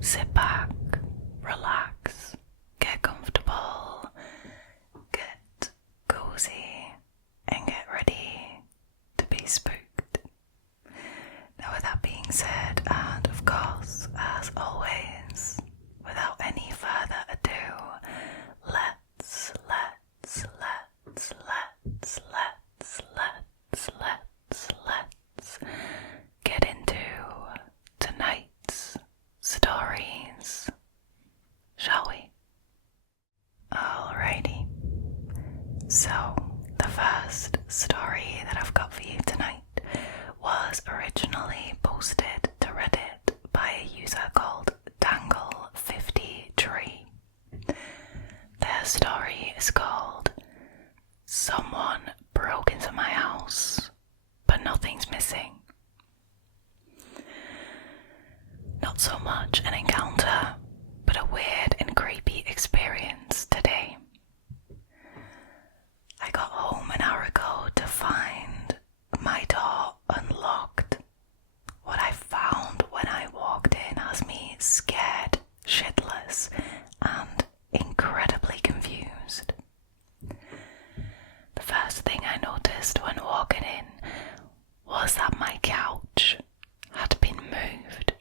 sit back, relax, get comfortable, get cozy, and get ready to be spooked. Now, with that being said, and of course, as always, without any further ado, let's get into tonight's stories, shall we? Alrighty. So, the first story that I've got for you tonight was originally posted to Reddit by a user called Dangle53. Their story is called "Someone Broke Into My House, but Nothing's Missing." Not so much an encounter, but a weird and creepy experience today. I got home an hour ago to find my door unlocked. What I found when I walked in has me scared shitless and incredibly confused. The first thing I noticed when walking in was that my couch had been moved.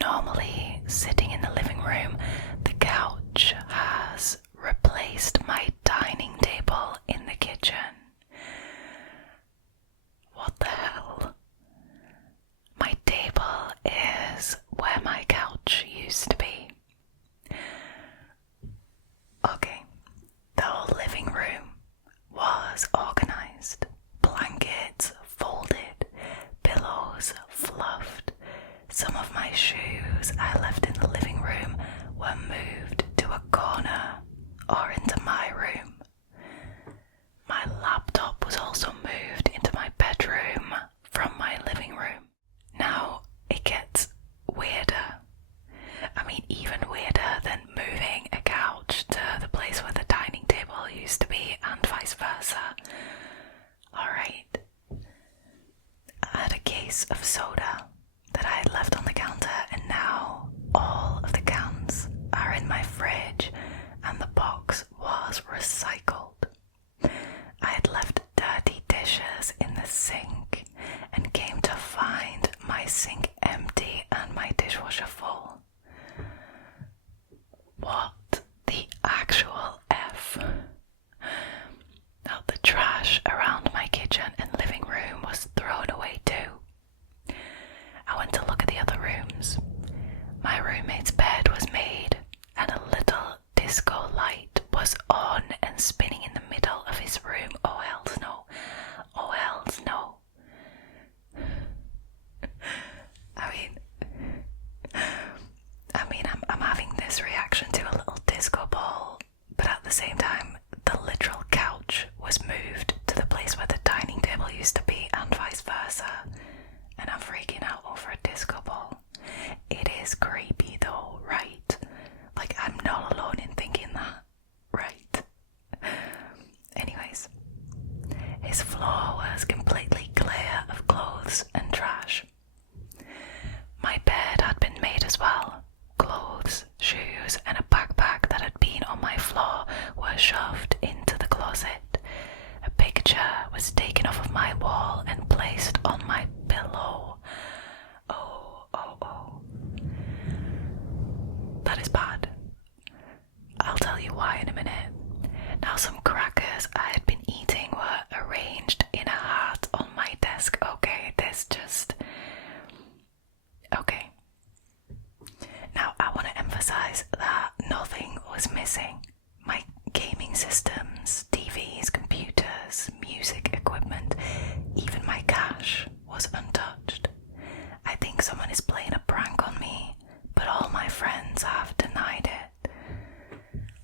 Normally, sitting in the living room, the couch has replaced my dining table in the kitchen. What the hell? My table is where my couch used to be. Okay, the whole living room was organised. Blankets folded, pillows fluffed. Some of my shoes I left in the living room were moved to a corner or into my room. My laptop was also moved into my bedroom from my living room. Now it gets weirder. I mean, even weirder than moving a couch to the place where the dining table used to be and vice versa. Alright. I had a case of soda that I had left on the counter, and now all of the cans are in my fridge and the box was recycled. I had left dirty dishes in the sink and came to find my sink empty and my dishwasher full. What the actual F? Now, the trash around my kitchen and living room was thrown away too. I went to look at the other rooms. My roommate's bed was made and a little disco light was on and spinning in the middle of his room. Oh hells no. Oh hells no. I'm having this reaction to a little disco ball, but at the same time, the literal couch was moved to the place where the dining table used to be and vice versa, and I'm freaking out over a disco ball. It is creepy though, right? Like, I'm not alone in thinking that, right? Anyways, his floor was completely clear of clothes and trash. My bed had been made as well. Clothes, shoes, and a backpack that had been on my floor were shoved into the closet. A picture was taken off of my wall and placed on my pillow. Oh. That is bad. I'll tell you why in a minute. Now, some crackers I had been eating were arranged in a heart on my desk. Okay, Okay. Now, I want to emphasize that nothing was missing. My gaming systems, TVs, computers, music equipment, even my cash was untouched. I think someone is playing a prank on me, but all my friends have denied it.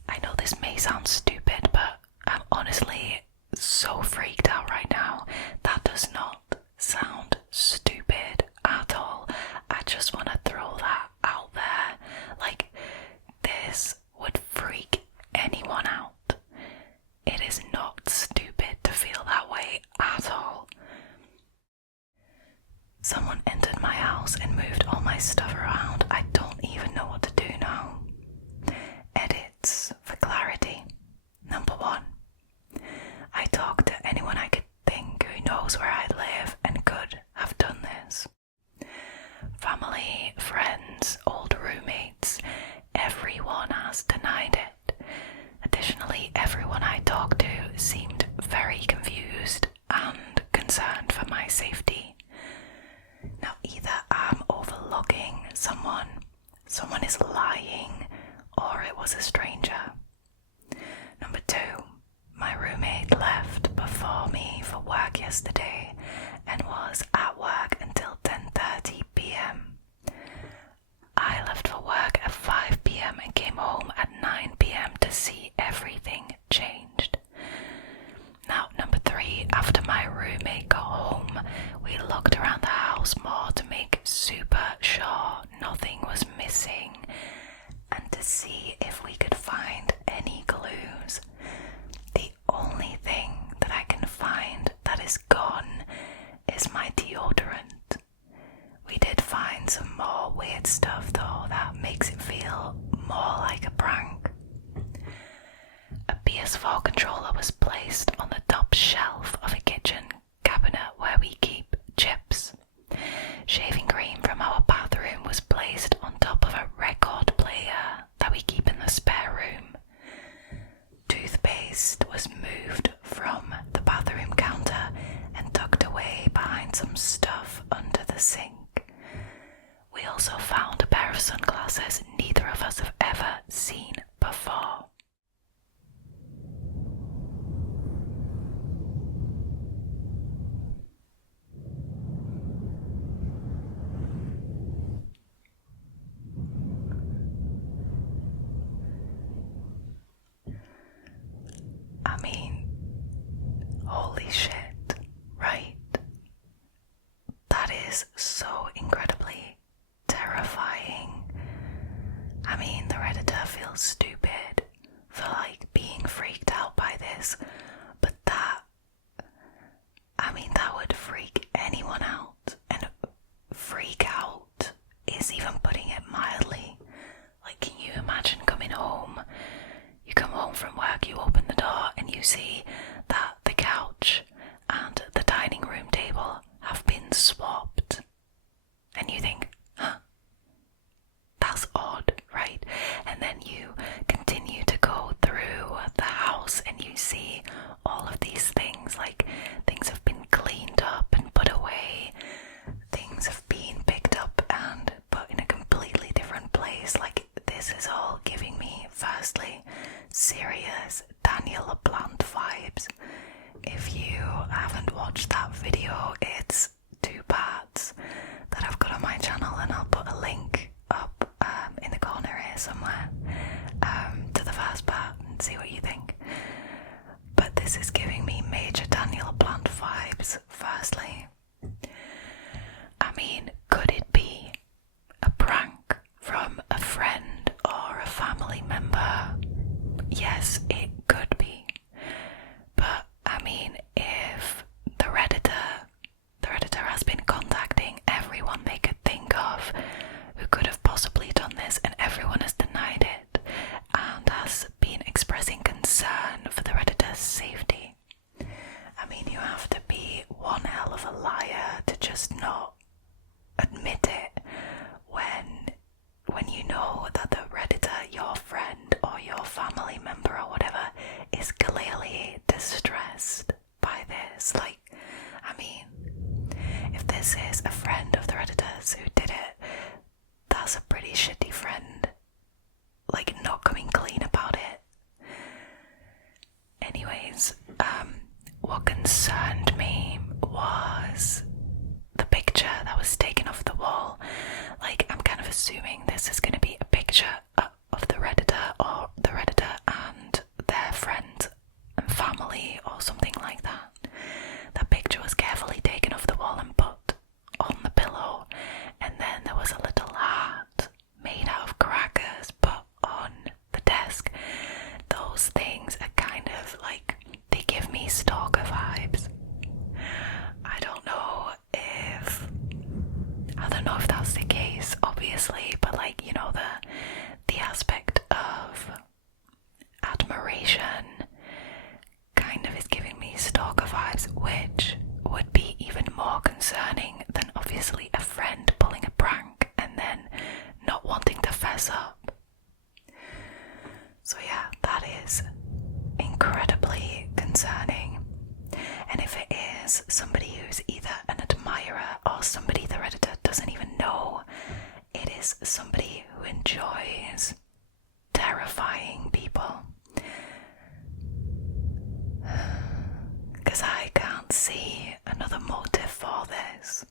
I know this may sound stupid, but I'm honestly so freaked out right now. That does not sound stupid at all. I just want to throw that out there. Like, this would freak anyone out. It is not stupid to feel that way at all. Someone entered my house and moved all my stuff around. I don't someone is lying or it was a stranger. Number 2, my roommate left before me for work yesterday and was at work until 10:30 p.m. I left for work at 5 p.m. and came home at 9 p.m. to see everything changed. Now, number 3, after my roommate got home, we looked around the house more to make super sure nothing was missing and to see if we could find any clues. The only thing that I can find that is gone is my deodorant. We did find some more weird stuff though that makes it feel more like a prank. A PS4 controller was placed on the top shelf of a kitchen cabinet where we keep chips. Shaving cream from our bathroom was placed on top of a record player that we keep in the spare room. Toothpaste was moved from the bathroom counter and tucked away behind some stuff under the sink. We also found a pair of sunglasses neither of us have ever seen before. I mean, holy shit, right? That is so incredibly terrifying. I mean, the Redditor feels stupid for being freaked out by this, but that would freak anyone out, and freak out is even putting it mildly. Can you imagine coming home? You come home from work, you open the door and you see that the couch and the dining room table have been swapped. And you think, that's odd, right? And then you continue to go through the house and you see all of these things, things have been cleaned up and put away. Things have been picked up and put in a completely different place. This is all giving me, firstly, serious Daniel LaPlante vibes. If you haven't watched that video, it's 2 parts that I've got on my channel, and I'll put a link up in the corner here somewhere to the first part and see what you think. But this is giving me major Daniel LaPlante vibes, firstly. Could it be a prank from a friend or a family member? Yes, it could be. But if the Redditor has been contacting everyone they could think of who could have possibly done this, and everyone has denied it and has been expressing concern for the Redditor's safety. You have to be one hell of a liar to just not admit it when you know that the Redditor, your friend or your family member or whatever, is clearly distressed by this. If this is a friend of the Redditors who did it, that's a pretty shitty friend. Not coming clean about it. Anyways, what concerned me was the picture that was taken off the wall. I'm kind of assuming this is going to be a picture of the Redditor or the Redditor and their friends and family or something like that. That picture was carefully taken off the wall and put on the pillow, and then there was a little heart made out of crackers put on the desk. Those things are kind of they give me stalker vibes. I don't know if that's the case, obviously, but the aspect of admiration kind of is giving me stalker vibes, which would be even more concerning than obviously a friend pulling a prank and then not wanting to fess up. So yeah, that is incredibly concerning. And if it is somebody who's either an admirer or somebody the Redditor doesn't even know, it is somebody who enjoys terrifying people. Because I can't see another motive for this.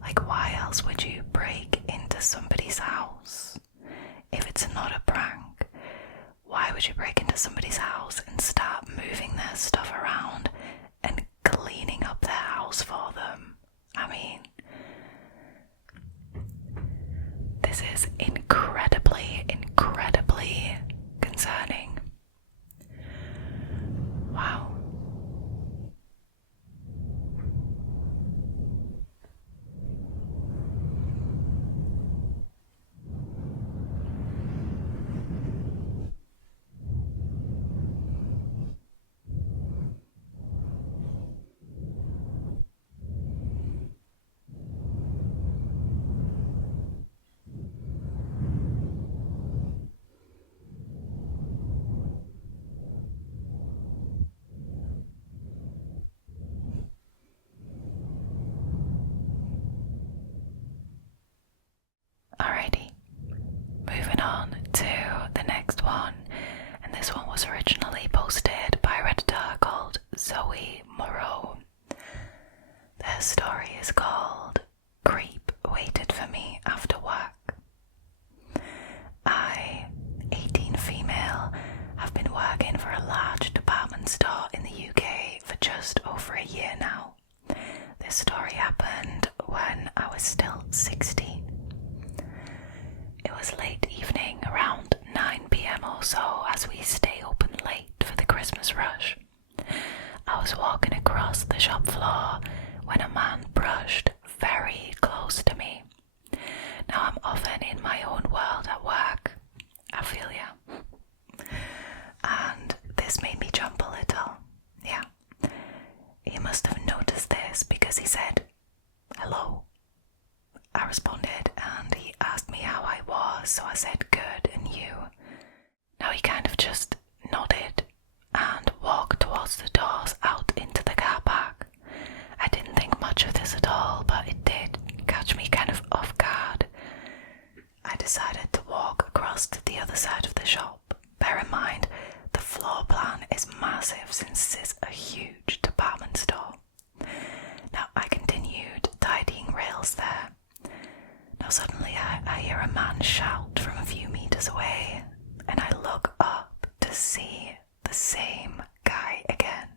Like, why else would you break into somebody's house if it's not a prank? Why would you break into somebody's house and start moving their stuff around and cleaning up their house for them? I mean, this is incredibly, incredibly concerning. Wow. Alrighty, moving on to the next one, and this one was originally posted by a Redditor called zowiemoreau. Their story is called Creep Waited for Me After Work. I, 18 female, have been working for a large department store in the UK for just over a year now. This story happened when I was still 16. It was late evening, around 9 PM or so, as we stay open late for the Christmas rush. I was walking across the shop floor when a man brushed very close to me. Now, I'm often in my own world at work, I feel ya. And this made me jump a little, yeah. He must have noticed this because he said, "Hello." I responded and he asked me how I was, so I said, "Good, and you?" Now he kind of just nodded and walked towards the doors out into the car park. I didn't think much of this at all, but it did catch me kind of off guard. I decided to walk across to the other side of the shop. Bear in mind, the floor plan is massive since this is a huge department store. Now I continued tidying rails there. Now suddenly I hear a man shout from a few meters away, and I look up to see the same guy again.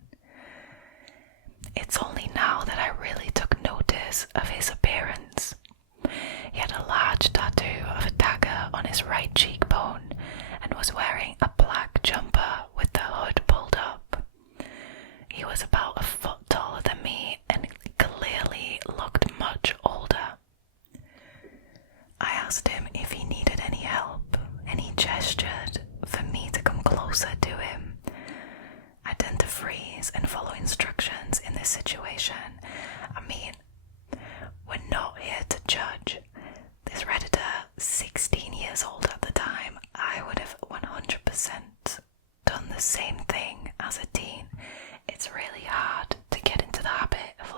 It's only now that I really took notice of his appearance. He had a large tattoo of a dagger on his right cheekbone and was wearing a black jumper with the hood pulled up. He was about a foot taller than me and clearly looked much older. I asked him if he needed any help, and he gestured for me to come closer to him. I tend to freeze and follow instructions in this situation. I mean, we're not here to judge. This Redditor, 16 years old at the time, I would have 100% done the same thing as a teen. It's really hard to get into the habit of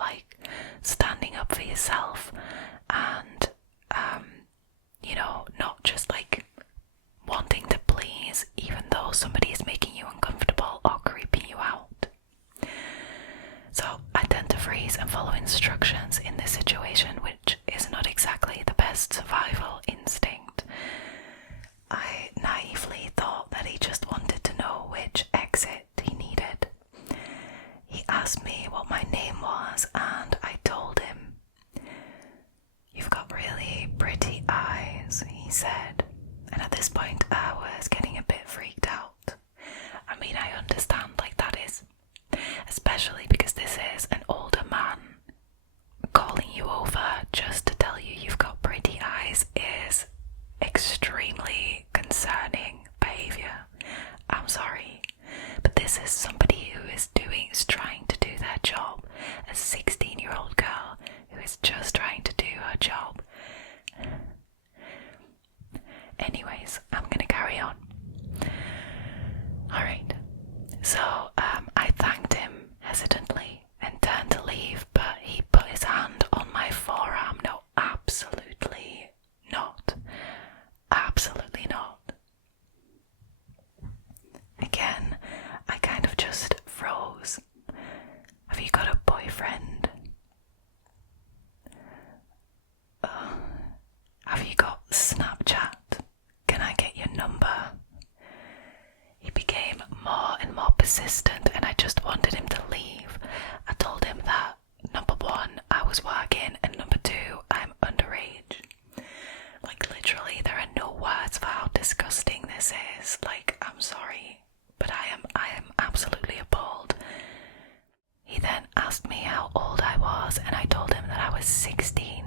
standing up for yourself and not just wanting to please even though somebody is making you uncomfortable or creeping you out. So I tend to freeze and follow instructions in this situation, which is not exactly the best survival instinct. I naively thought that he just wanted to know which exit he needed. He asked me what my name was, and I told him. "You've got really pretty eyes," he said, and at this point I was getting a bit freaked out. I mean, I understand that is, especially because this is an older man. Calling you over just to tell you you've got pretty eyes is extremely concerning behaviour. I'm sorry, but this is somebody who is trying to do their job. A 16-year-old girl who is just trying to do her job. Anyways, I'm gonna carry on. persistent and I just wanted him to leave. I told him that, number one, I was working, and number two, I'm underage. Like, literally, there are no words for how disgusting this is. Like, I'm sorry, but I am absolutely appalled. He then asked me how old I was, and I told him that I was 16.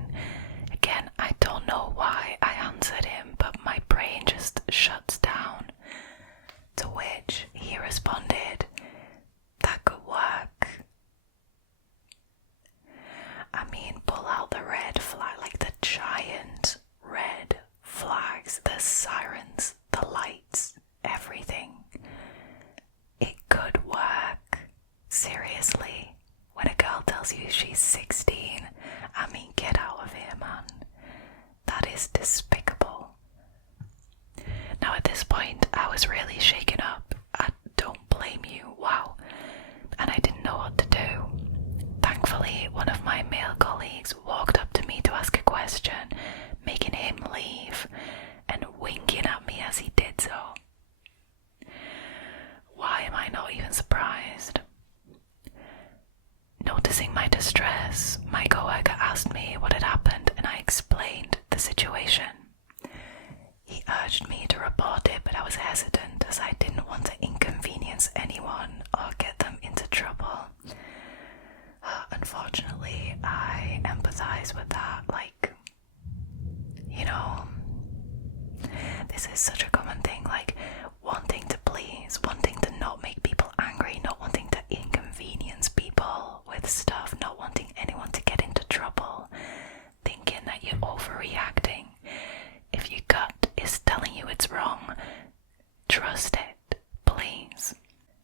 Again, I don't know why I answered him, but my brain just shuts down. To which he responded, "That could work." I mean, pull out the red flag, like the giant red flags, the sirens, the lights, everything. It could work. Seriously, when a girl tells you she's 16, I mean, get out of here, man. That is despicable. Now at this point, I was really shaken up. I don't blame you, wow. And I didn't know what to do. Thankfully, one of my male colleagues walked up to me to ask a question, making him leave and winking at me as he did so. Why am I not even surprised? Noticing my distress, my coworker asked me what had happened and I explained the situation. He urged me to report it, but I was hesitant as I didn't want to inconvenience anyone or get them into trouble. Unfortunately, I empathize with that. Like, you know, this is such a common thing, like wanting to please, wanting to not make people angry, not wanting to inconvenience people with stuff, not wanting anyone to get into trouble, thinking that you're overreacting. If your gut is telling you it's wrong, trust it, please.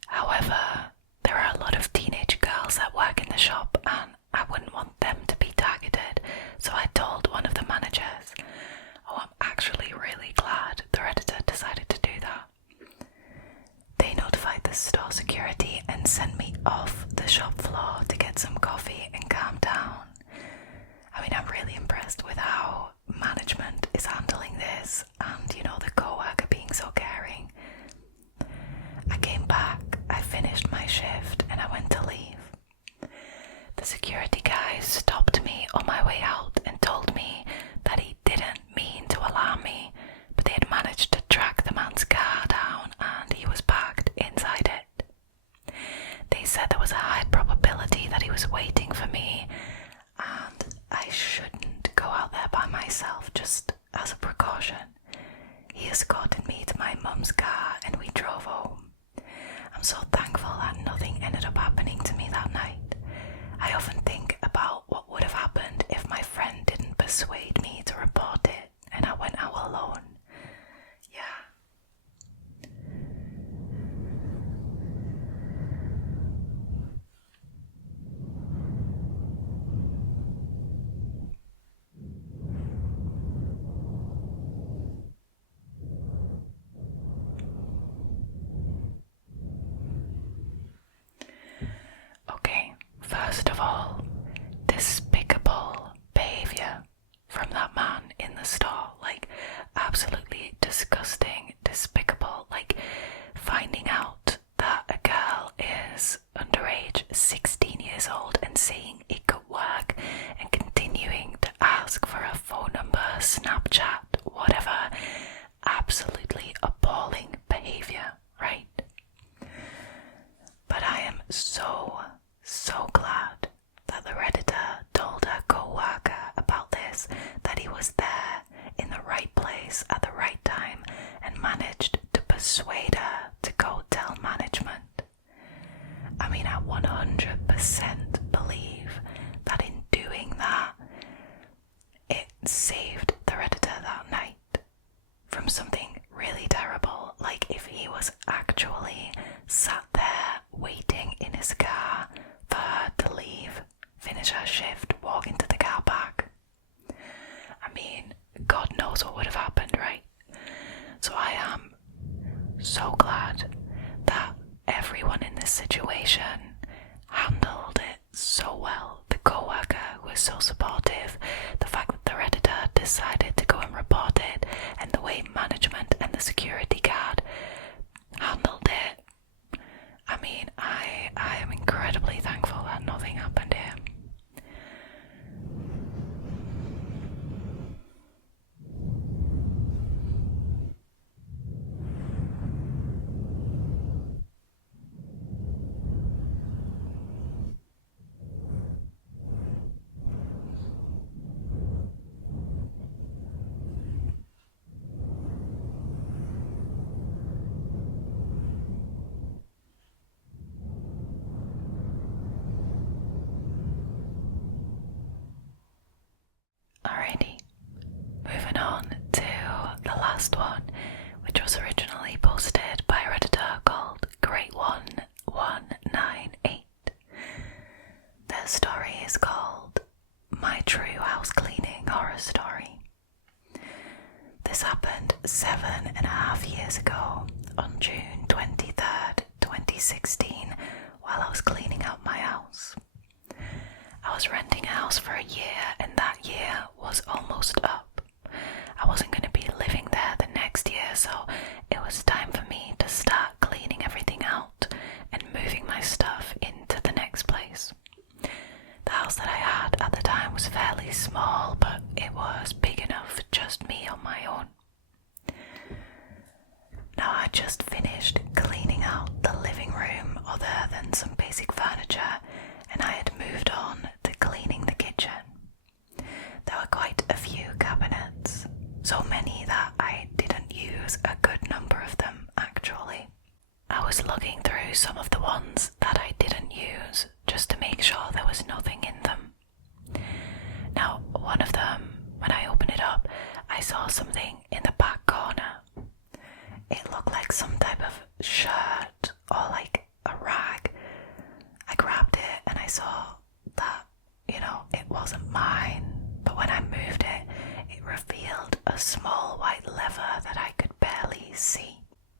However, there are a lot of teenage girls that work in the shop and I wouldn't want them to be targeted, so I told one of the managers. Oh, I'm actually really glad the Redditor decided to do that. They notified the store security and sent me off the shop floor to get some coffee and calm down. I mean, I'm really impressed with how management is handling this and, you know, the co-worker being so caring. I came back, I finished my shift, and I went to leave. The security guy stopped me on my way out and told me that he didn't mean to alarm me, but they had managed to track the man's car down and he was parked inside it. They said there was a high probability that he was waiting for me and I shouldn't go out there by myself, just as a precaution. He escorted me to my mum's car and we drove home. I'm so thankful that nothing ended up happening to me that night. I often think about what would have happened if my friend didn't persuade me to report it and I went out alone. Yeah. Okay, first of all, despicable behaviour from that man in the store. Like, absolutely disgusting, despicable. Like, finding out that a girl is underage, 16 years old, and saying it could work, and continuing to ask for a phone number, Snapchat, whatever. Absolutely appalling behaviour, right? But I am so glad that the Redditor told her co-worker about this, that he was there in the right place at the right time and managed to persuade her to go tell management. I mean, I 100% believe that in doing that, it saved the Redditor that night from something really terrible. Like, if he was actually sat there waiting in his car for her to leave, finish her shift, walk into the car park, I mean, God knows what would have happened, right? So I am so glad that everyone in this situation handled it so well. The co-worker who was so supportive, the fact that the Redditor decided to go and report it, and the way management and the security guard handled it. I mean, which was originally posted by a Redditor called Great1198. Their story is called My True House Cleaning Horror Story. This happened 7.5 years ago on June 23rd, 2016, while I was cleaning out my house. I was renting a house for a year, and that year was almost up. I wasn't going to be living there the next year, so it was time for me to start cleaning everything out and moving my stuff into the next place. The house that I had at the time was fairly small, but it was big enough for just me on my own. Now, I just finished cleaning out the living room other than some basic furniture, and I had moved on to cleaning the kitchen. There were quite a few cabinets, so many that I didn't use a good number of them actually. I was looking through some of the ones that I didn't use just to make sure there was nothing in them. Now, one of them, when I opened it up, I saw something in the back corner. It looked like some type of shirt or like a rag. I grabbed it and I saw that, it wasn't mine, but when I moved it, it revealed a small white lever that I could barely see.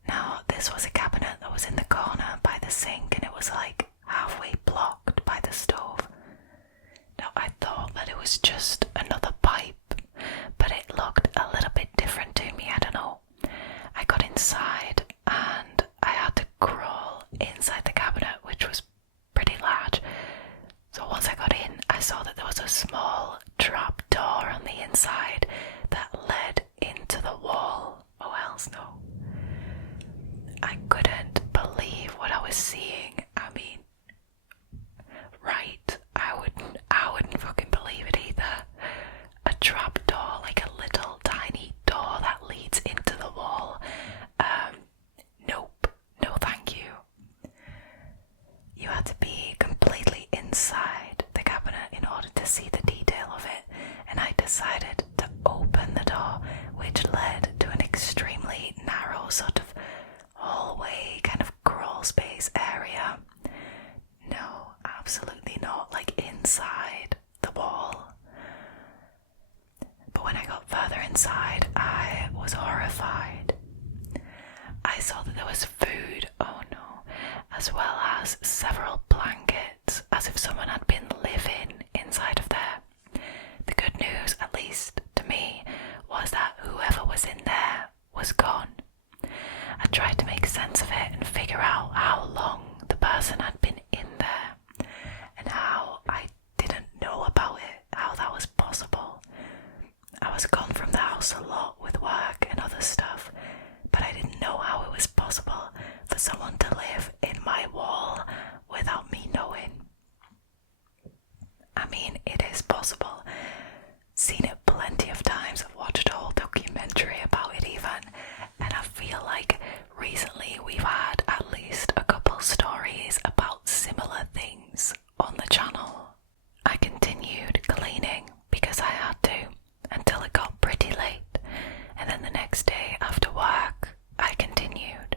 Now, this was a cabinet that was in the corner by the sink, and it was like halfway blocked by the stove. Now, I thought that it was just another pipe, but it looked a little bit different to me, I don't know. I got inside and I had to crawl inside the cabinet, which was pretty large. So once I got in, I saw that there was a small trap door on the inside that led into the wall. Oh, hells no. I couldn't believe what I was seeing. I mean, right, I wouldn't fucking believe it either. A trap door, like a little tiny door that leads into the wall. Nope, no thank you. You had to be completely inside the cabinet in order to see the detail of it, and I decided to open the door, which led to an extremely narrow sort of hallway, kind of crawl space area. No, absolutely not, like inside the wall. But when I got further inside, I was horrified. I saw that there was food, oh no, as well as several blankets, as if someone had been living inside of there. The good news, at least to me, was that whoever was in there was gone. I tried to make sense of it and figure out how long the person had been in there, and how I didn't know about it, how that was possible. I was gone from the house a lot with work and other stuff, but I didn't know how it was possible for someone to live in my wall without me knowing. I mean, it is possible. Seen it plenty of times. I've watched a whole documentary about it even, and I feel like recently we've had at least a couple stories about similar things on the channel. I continued cleaning because I had to until it got pretty late, and then the next day after work I continued.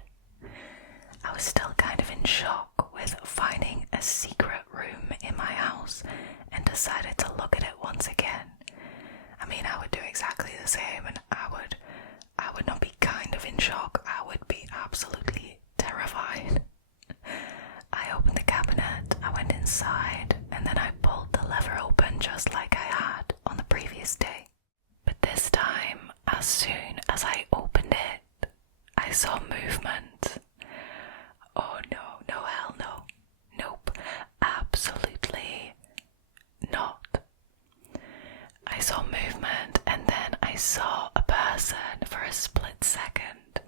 I was still kind of in shock with finding a secret room in my house and decided to look at it once again. I mean, I would do exactly the same, and I would not be kind of in shock, I would be absolutely terrified. I opened the cabinet, I went inside, and then I pulled the lever open just like I had on the previous day. But this time, as soon as I opened it, I saw movement. Oh no, no, hell no. Nope, absolutely not. I saw movement, and then I saw a person for a split second.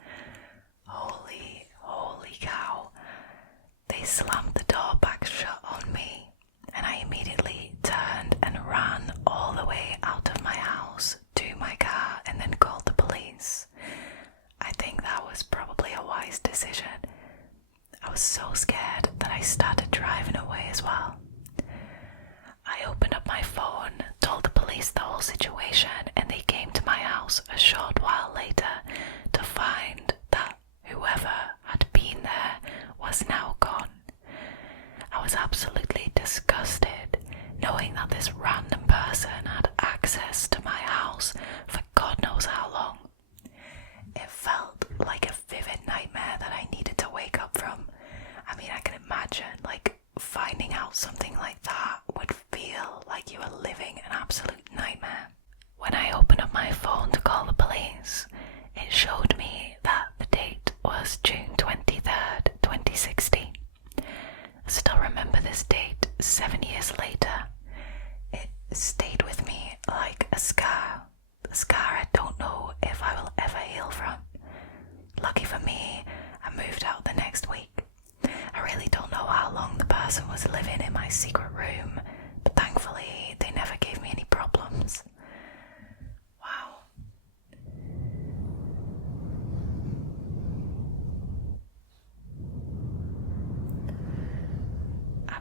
Holy cow. They slammed the door back shut on me, and I immediately turned and ran all the way out of my house to my car and then called the police. I think that was probably a wise decision. I was so scared that I started driving away as well. I opened up my phone, told the police the whole situation, and they came to my house a short while later to find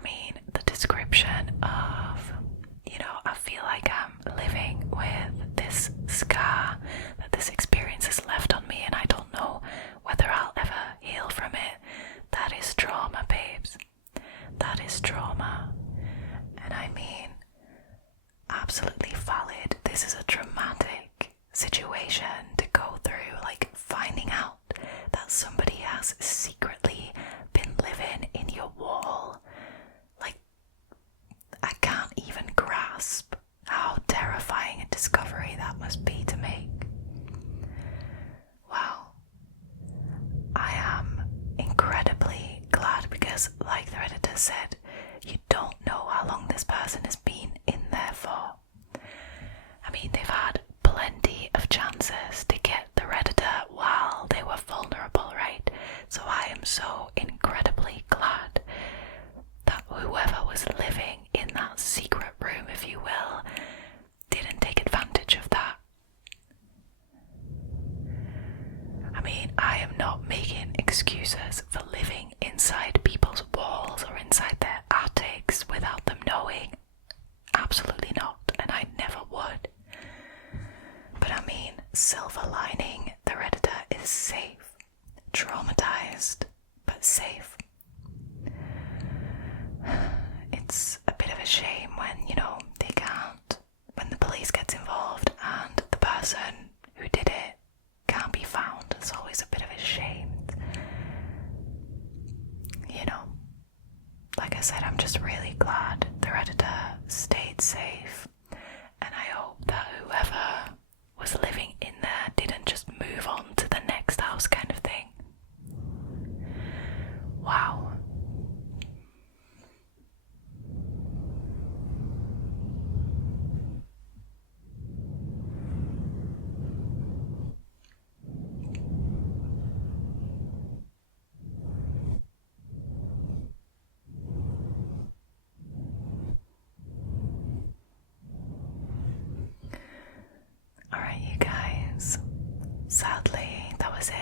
mean, the description of, I feel like I'm living with this scar that this experience has left on me, and I don't know whether I'll ever heal from it. That is trauma, babes. That is trauma. And I mean, absolutely valid. This is a traumatic situation to go through, like finding out that somebody has secretly been living in your wall. Like, I can't even grasp how terrifying a discovery that must be to make. Well, I am incredibly glad because, like the Redditors said, you don't know how long this person has been in there for. I mean, they've had plenty of chances to get the Redditor while they were vulnerable, right? So I am so incredibly glad that whoever was living in that secret room, if you will, didn't take advantage of that. I mean, I am not making excuses for living inside people's walls or inside their attics without them knowing. Absolutely not, and I never would. But I mean, silver lining, the Redditor is safe. Traumatized, but safe. It's a bit of a shame when, they can't, when the police gets involved and the person who did it can't be found. It's always a bit of a shame. Like I said, I'm just really glad the Redditor stayed safe, and I hope that whoever was living in there didn't just move on to the next house kind of thing. Wow. Alright, you guys, sadly, that was it